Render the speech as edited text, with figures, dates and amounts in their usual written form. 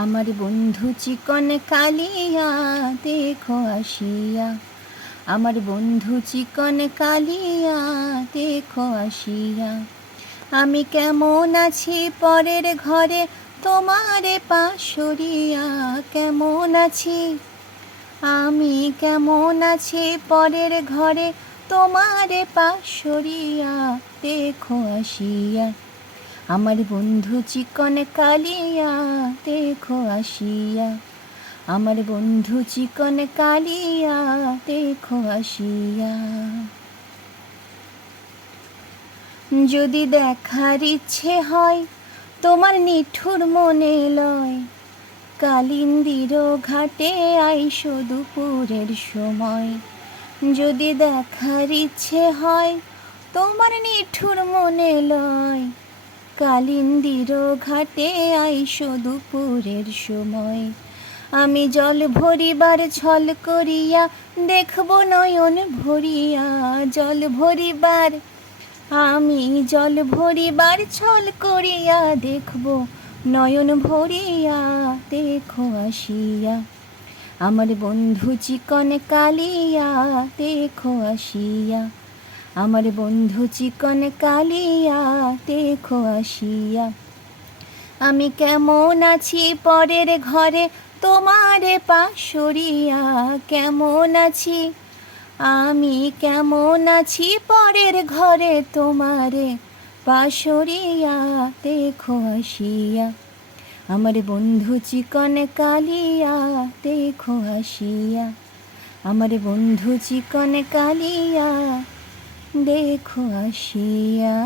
আমার বন্ধু চিকন কালিয়া দেখো আসিয়া, আমার বন্ধু চিকন কালিয়া দেখো আসিয়া। আমি কেমন আছি পরের ঘরে তোমারে পাশরিয়া, কেমন আছি আমি কেমন আছি পরের ঘরে তোমারে পাশরিয়া দেখো আসিয়া। আমার বন্ধু চিকন কালিয়া দেখো আসিয়া, আমার বন্ধু চিকন কালিয়া দেখো আসিয়া। যদি দেখার ইচ্ছে হয় তোমার নিঠুর মনে লয়, কালিন্দির ঘাটে আইসো দুপুরের সময়। যদি দেখার ইচ্ছে হয় তোমার নিঠুর মনে লয়, কালিন্দির ঘাটে আইসো দুপুরের সময়। আমি জল ভরিবার ছল করিয়া দেখব নয়ন ভরিয়া, জল ভরিবার আমি জল ভরিবার ছল করিয়া দেখব নয়ন ভরিয়া দেখো আসিয়া। আমার বন্ধু চিকন কালিয়া দেখো আসিয়া, আমার বন্ধু চিকন কালিয়া দেখো আসিয়া। আমি কেমন আছি পরের ঘরে তোমারে পাশরিয়া, কেমন আছি আমি কেমন আছি পরের ঘরে তোমারে পাশরিয়া দেখো আসিয়া। আমার বন্ধু চিকন কালিয়া দেখো আসিয়া, আমার বন্ধু চিকন কালিয়া দেখো আসিয়া।